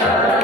Amen.